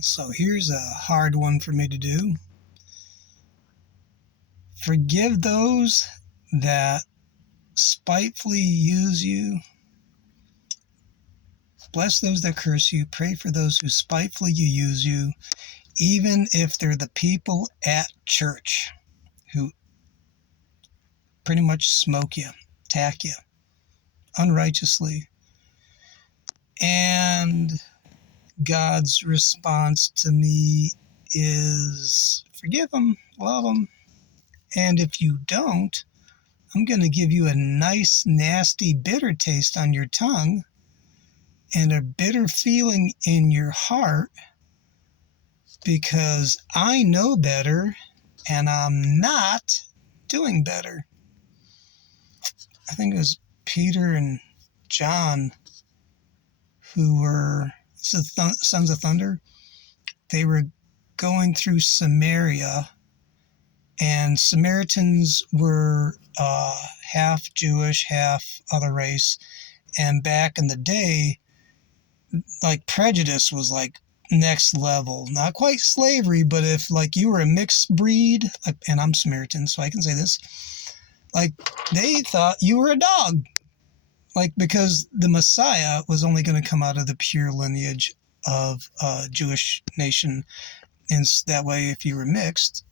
So here's a hard one for me to do. Forgive those that spitefully use you. Bless those that curse you. Pray for those who spitefully use you, even if they're the people at church who pretty much smoke you, attack you unrighteously. And God's response to me is forgive them, love them. And if you don't, I'm going to give you a nice, nasty, bitter taste on your tongue and a bitter feeling in your heart because I know better and I'm not doing better. I think it was Peter and John who were sons of thunder. They were going through Samaria, and Samaritans were half Jewish, half other race. And back in the day, like prejudice was like next level. Not quite slavery, but if like you were a mixed breed, and I'm Samaritan, so I can say this, like they thought you were a dog. Like because the Messiah was only going to come out of the pure lineage of Jewish nation. And that way, if you were mixed,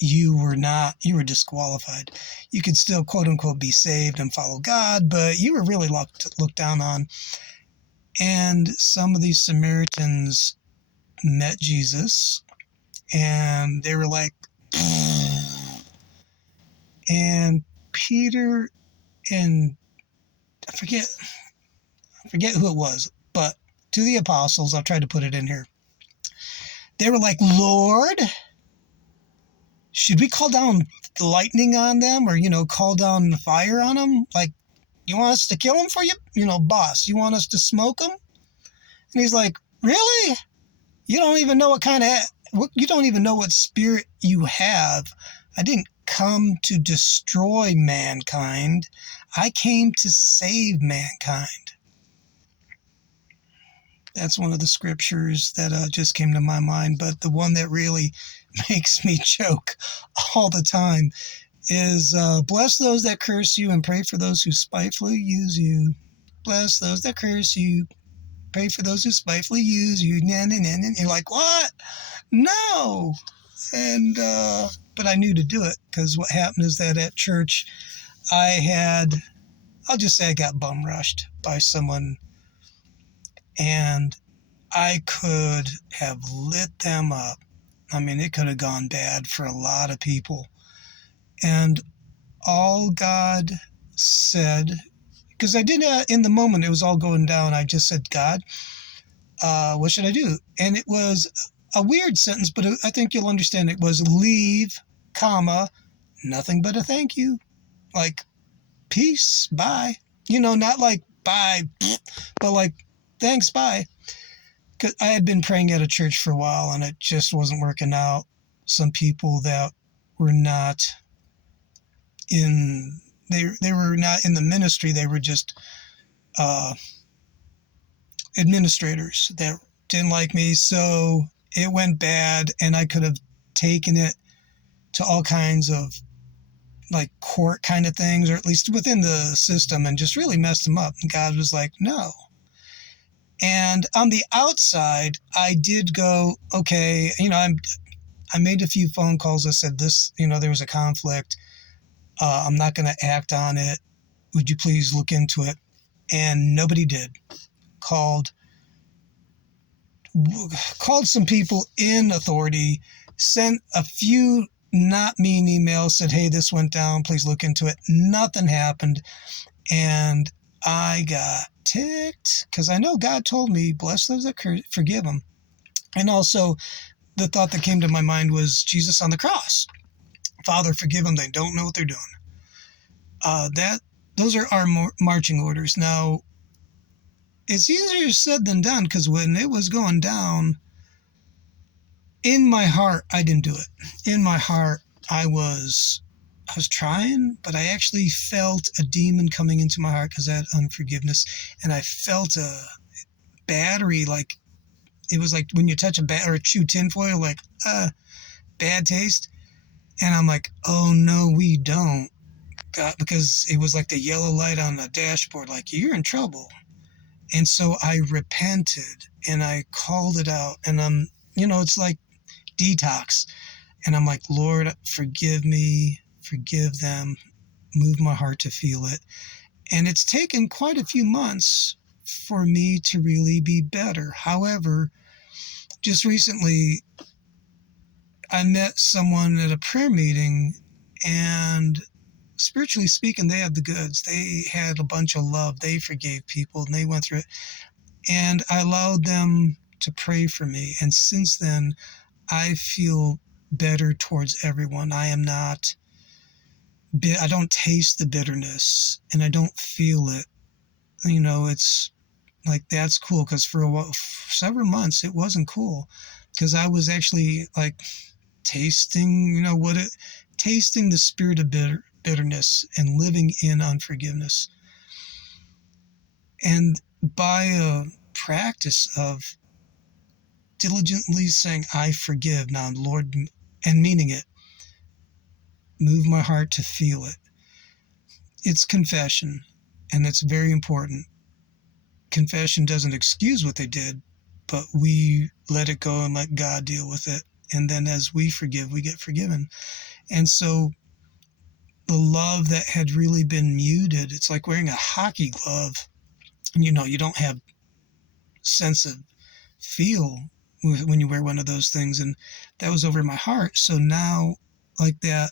you were disqualified. You could still, quote unquote, be saved and follow God, but you were really looked down on. And some of these Samaritans met Jesus, and they were like, and Peter and I forget who it was, but to the apostles, I'll try to put it in here. They were like, Lord, should we call down lightning on them or, call down fire on them? Like, you want us to kill them for you? Boss, you want us to smoke them? And he's like, really? You don't even know you don't even know what spirit you have. I didn't come to destroy mankind. I came to save mankind. That's one of the scriptures that just came to my mind. But the one that really makes me choke all the time is bless those that curse you and pray for those who spitefully use you. Bless those that curse you. Pray for those who spitefully use you. You're like, what? No. And but I knew to do it because what happened is that at church I'll just say I got bum rushed by someone, and I could have lit them up. I mean, it could have gone bad for a lot of people. And all God said, because I did in the moment, it was all going down. I just said, God, what should I do? And it was a weird sentence, but I think you'll understand. It was leave, comma, nothing but a thank you. Like, peace, bye. Not like bye, but like, thanks, bye. Because I had been praying at a church for a while and it just wasn't working out. Some people that were not they were not in the ministry. They were just administrators that didn't like me. So it went bad, and I could have taken it to all kinds of like court kind of things, or at least within the system, and just really messed them up. And God was like, no. And on the outside, I did go, okay, I made a few phone calls. I said this, there was a conflict. I'm not going to act on it. Would you please look into it? And nobody did. Called some people in authority, sent a few not mean emails, said, hey, this went down. Please look into it. Nothing happened. And I got ticked because I know God told me, bless those that forgive them. And also the thought that came to my mind was Jesus on the cross. Father, forgive them. They don't know what they're doing. Those are our marching orders. Now, it's easier said than done because when it was going down, in my heart, I didn't do it. In my heart, I was trying, but I actually felt a demon coming into my heart because I had unforgiveness, and I felt a battery like it was like when you touch or chew tinfoil, like, bad taste. And I'm like, oh no, we don't. God, because it was like the yellow light on the dashboard, like, you're in trouble. And so I repented and I called it out. And it's like detox. And I'm like, Lord, forgive me, forgive them, move my heart to feel it. And it's taken quite a few months for me to really be better. However, just recently, I met someone at a prayer meeting, and spiritually speaking, they had the goods. They had a bunch of love. They forgave people and they went through it. And I allowed them to pray for me. And since then, I feel better towards everyone. I don't taste the bitterness and I don't feel it. It's like, that's cool, because for several months it wasn't cool, because I was actually like tasting, tasting the spirit of bitterness and living in unforgiveness. And by a practice of diligently saying, I forgive now, Lord, and meaning it, move my heart to feel it. It's confession, and it's very important. Confession doesn't excuse what they did, but we let it go and let God deal with it. And then as we forgive, we get forgiven. And so the love that had really been muted, it's like wearing a hockey glove. And you don't have sense of feel when you wear one of those things. And that was over my heart. So now, like, that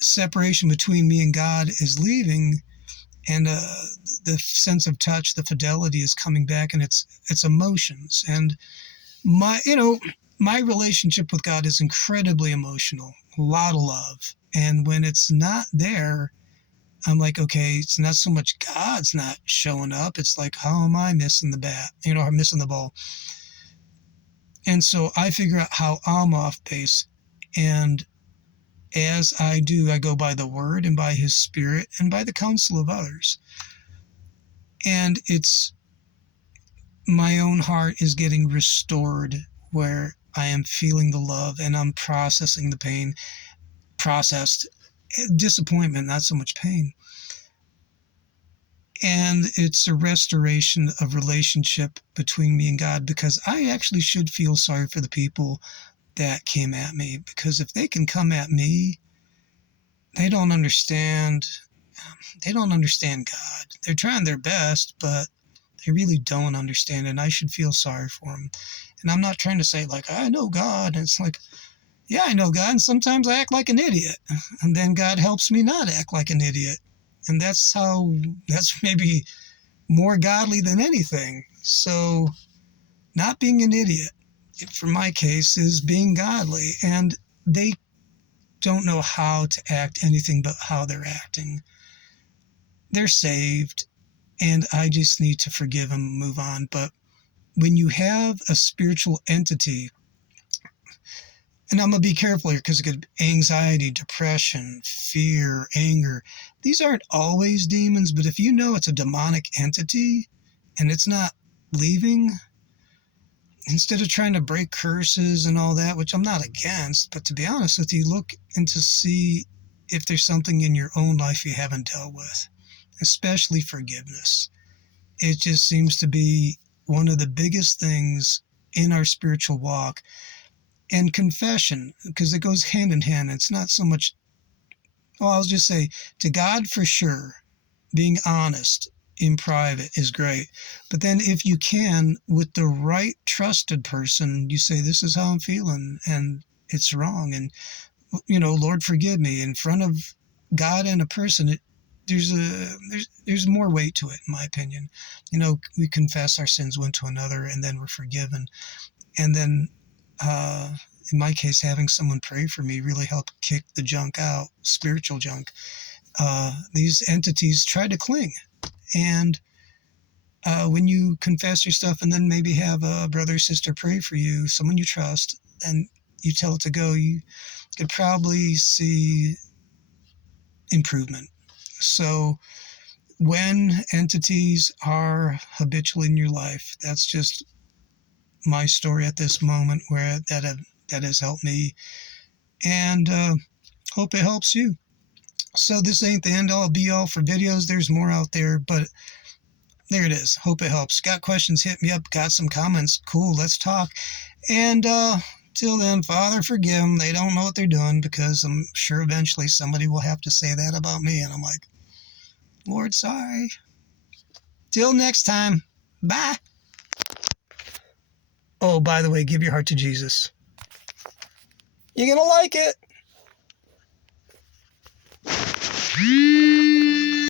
separation between me and God is leaving, and the sense of touch, the fidelity is coming back, and it's emotions. And my relationship with God is incredibly emotional, a lot of love. And when it's not there, I'm like, okay, it's not so much God's not showing up. It's like, how am I missing the bat? Or missing the ball. And so I figure out how I'm off base. And as I do, I go by the word and by his spirit and by the counsel of others. And it's my own heart is getting restored, where I am feeling the love and I'm processing the pain, processed disappointment, not so much pain. And it's a restoration of relationship between me and God, because I actually should feel sorry for the people that came at me, because if they can come at me, they don't understand. They don't understand God. They're trying their best, but they really don't understand, and I should feel sorry for them. And I'm not trying to say, like, I know God. And it's like, yeah, I know God, and sometimes I act like an idiot. And then God helps me not act like an idiot. And that's maybe more godly than anything. So not being an idiot, for my case, is being godly. And they don't know how to act anything but how they're acting. They're saved, and I just need to forgive them and move on. But when you have a spiritual entity, and I'm going to be careful here, because it could be anxiety, depression, fear, anger. These aren't always demons, but if you know it's a demonic entity and it's not leaving, instead of trying to break curses and all that, which I'm not against, but to be honest with you, look and to see if there's something in your own life you haven't dealt with, especially forgiveness. It just seems to be one of the biggest things in our spiritual walk. And confession, because it goes hand in hand. It's not so much, well, I'll just say, to God for sure, being honest in private is great. But then if you can, with the right trusted person, you say, this is how I'm feeling, and it's wrong. And, Lord, forgive me. In front of God and a person, there's more weight to it, in my opinion. We confess our sins one to another, and then we're forgiven. And then, in my case, having someone pray for me really helped kick the junk out, spiritual junk. These entities try to cling. And when you confess your stuff and then maybe have a brother or sister pray for you, someone you trust, and you tell it to go, you could probably see improvement. So when entities are habitual in your life, that's just my story at this moment, where that has helped me, and hope it helps you. So this ain't the end all be all for videos. There's more out there, but there it is. Hope it helps. Got questions? Hit me up. Got some comments? Cool. Let's talk. And till then, Father, forgive them. They don't know what they're doing, because I'm sure eventually somebody will have to say that about me. And I'm like, Lord, sorry. Till next time. Bye. Oh, by the way, give your heart to Jesus. You're going to like it.